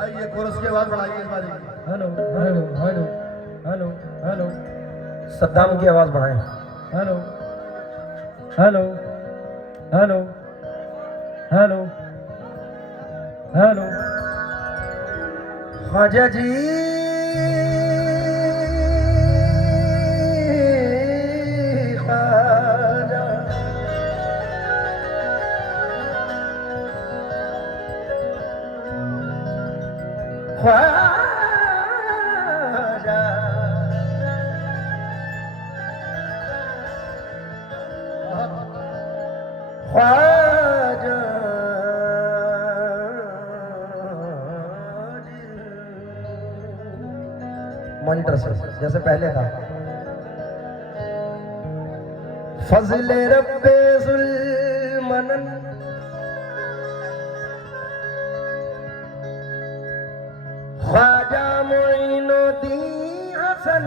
भाई ये कोरस की आवाज बढ़ाइए इस बार। Hello hello hello hello hello Saddam की आवाज बढ़ाएं। Hello hello hello hello hello Khwaja ji Khwaja Khwaja Khwaja monitor से जैसे पहले था। फजले रब्बे जुल्मनन ख्वाजा मोइनुद्दीन हसन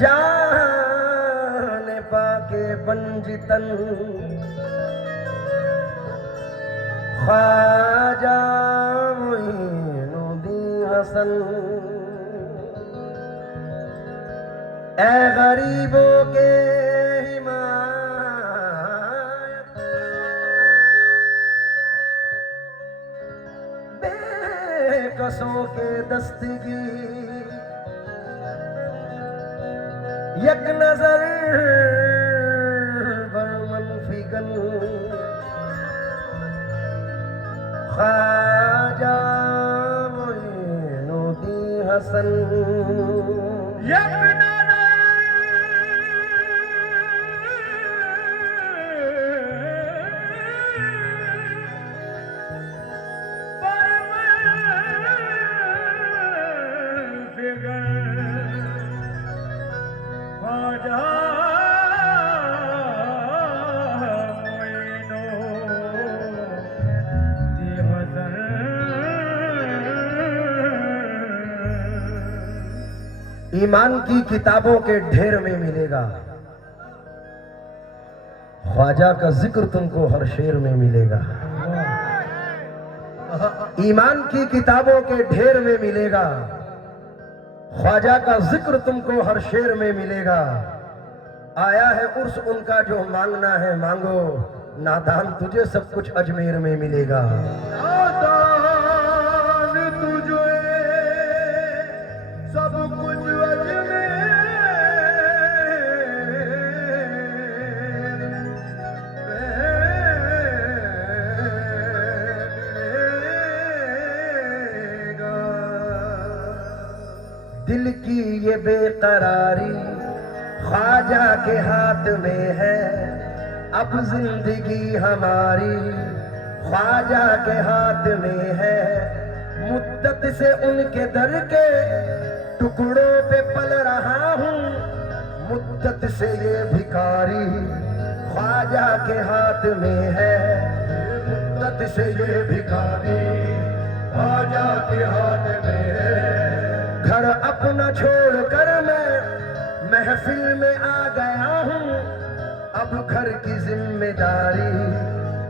जान पाके पंजितन ख्वाजा मोइनुद्दीन हसन ए गरीबों के हिमायत बेकसों के दस्तगीर एक नजर बरमन फिगन ख्वाजा मोइनुद्दीन हसन ईमान की किताबों के ढेर में मिलेगा, ख्वाजा का जिक्र तुमको हर शेर में मिलेगा। ईमान की किताबों के ढेर में मिलेगा, ख्वाजा का जिक्र तुमको हर शेर में मिलेगा। आया है उर्स उनका जो मांगना है मांगो, नादान तुझे सब कुछ अजमेर में मिलेगा। सब कुछ दिल की ये बेकरारी ख्वाजा के हाथ में है, अब जिंदगी हमारी ख्वाजा के हाथ में है। मुद्दत से उनके दर के टुकड़ों पे पल रहा हूँ, मुद्दत से ये भिखारी ख्वाजा के हाथ में है। मुद्दत से ये भिखारी ख्वाजा के हाथ में है। घर अपना छोड़कर मैं महफिल में आ गया हूँ, अब घर की जिम्मेदारी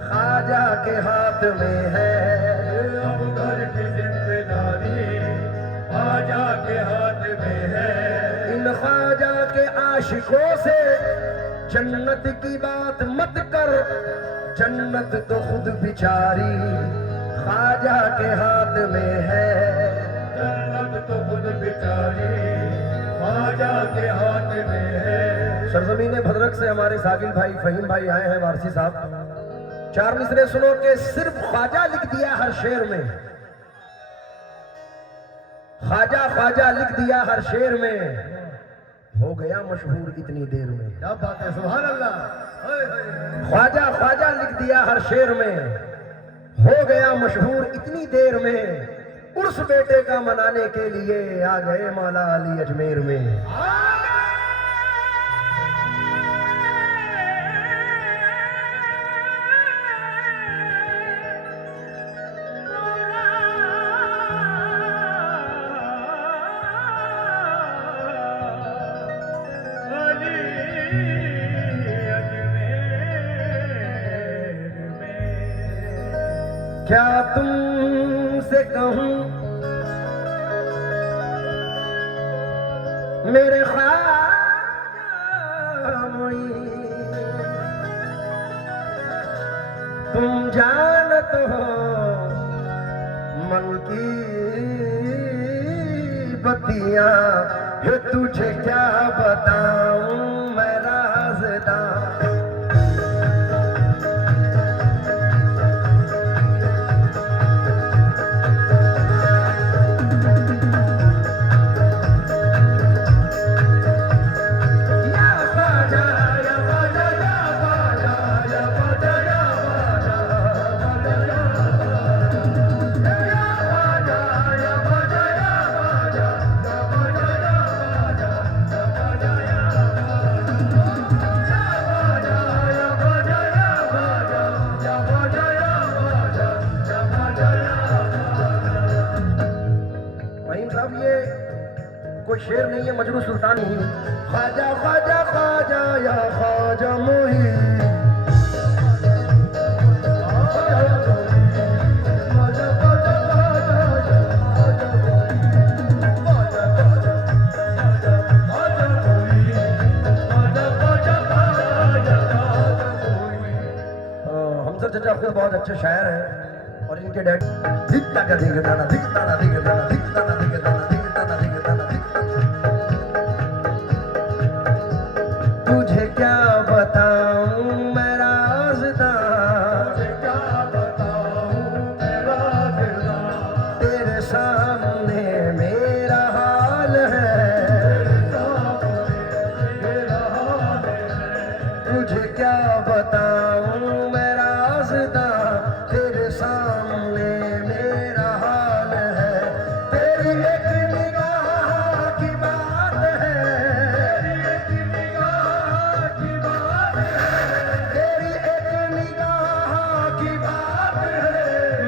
ख्वाजा के हाथ में है। अब घर की जिम्मेदारी ख्वाजा के हाथ में है। इन ख्वाजा के आशिकों से जन्नत की बात मत कर, जन्नत तो खुद बिचारी ख्वाजा के हाथ में है। जन्नत तो खुद बिचारी ख्वाजा के हाथ में है। सरजमीन भद्रक से हमारे सागिल भाई फहीम भाई आए हैं, वारसी साहब। चार मिसरे सुनो के सिर्फ ख्वाजा लिख दिया हर शेर में, ख्वाजा ख्वाजा लिख दिया हर शेर में, हो गया मशहूर इतनी देर में। क्या बात है, सुभान अल्लाह। ख्वाजा ख्वाजा लिख दिया हर शेर में, हो गया मशहूर इतनी देर में। उर्स बेटे का मनाने के लिए आ गए मौला अली अजमेर में। क्या तुमसे कहूं मेरे ख्वाजा मोई, तुम जानत हो मन की बतियां, ये तुझे क्या बताऊं मैं राज़दां। कोई शेर नहीं है, मजरू सुल्तान ही। ख्वाजा ख्वाजा ख्वाजा या ख्वाजा मोही, हमजा चचा खुद बहुत अच्छे शायर हैं और इनके डैड दिखता का दिखता ना दिखता ना दिखता ना दिखता ना दिखता ना दिखता ना दिखता ना दिखता। तुझे क्या बताऊं मैं राज़दां, तेरे सामने मेरा हाल है, तुझे क्या बताऊं मैं राज़दां, तेरे सामने मेरा हाल है। तेरी एक निगाह की बात है, तेरी एक निगाह की बात है, तेरी एक निगाह की बात है,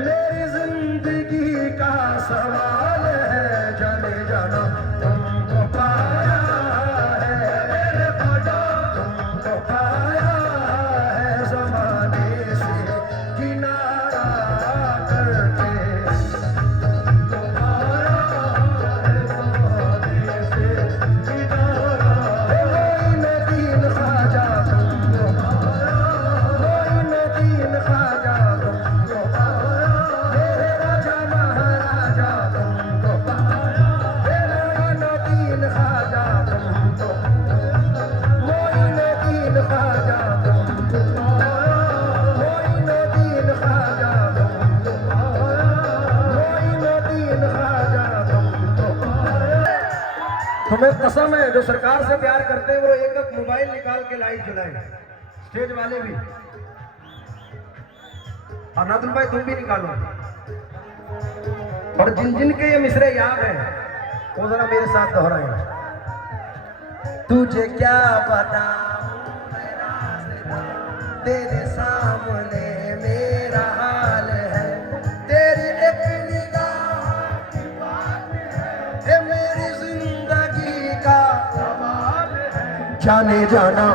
मेरी जिंदगी का सवाल है। जाने जाना तुमको पाया है मेरे ख्वाजा, तुमको पाया है ज़माने से किनारा करके, तुमको पाया है ज़माने से किनारा। मोइनुद्दीन ख्वाजा तुमको पाया, मोइनुद्दीन ख्वाजा तुमको पाया, मेरे राजा महाराजा तुमको पाया, मेरे मोइनुद्दीन ख्वाजा तुमको, मोइनुद्दीन ख्वाजा तुमको पाया, मोइनुद्दीन ख्वाजा तुमको पाया, मोइनुद्दीन ख्वाजा तुमको पाया। तुम्हें कसम है जो सरकार से प्यार करते हैं वो एक एक मोबाइल निकाल के लाइव चलाएं, स्टेज वाले भी, और नादुल भाई तुम भी निकालो। और जिन जिन के ये मिसरे याद हैं वो जरा मेरे साथ दोहराएं। तुझे क्या बताऊं मैं राज़दां, तेरे सामने मेरा हाल है, तेरी एक निगाह की बात है, ये मेरी जिंदगी का सवाल है। जाने जाना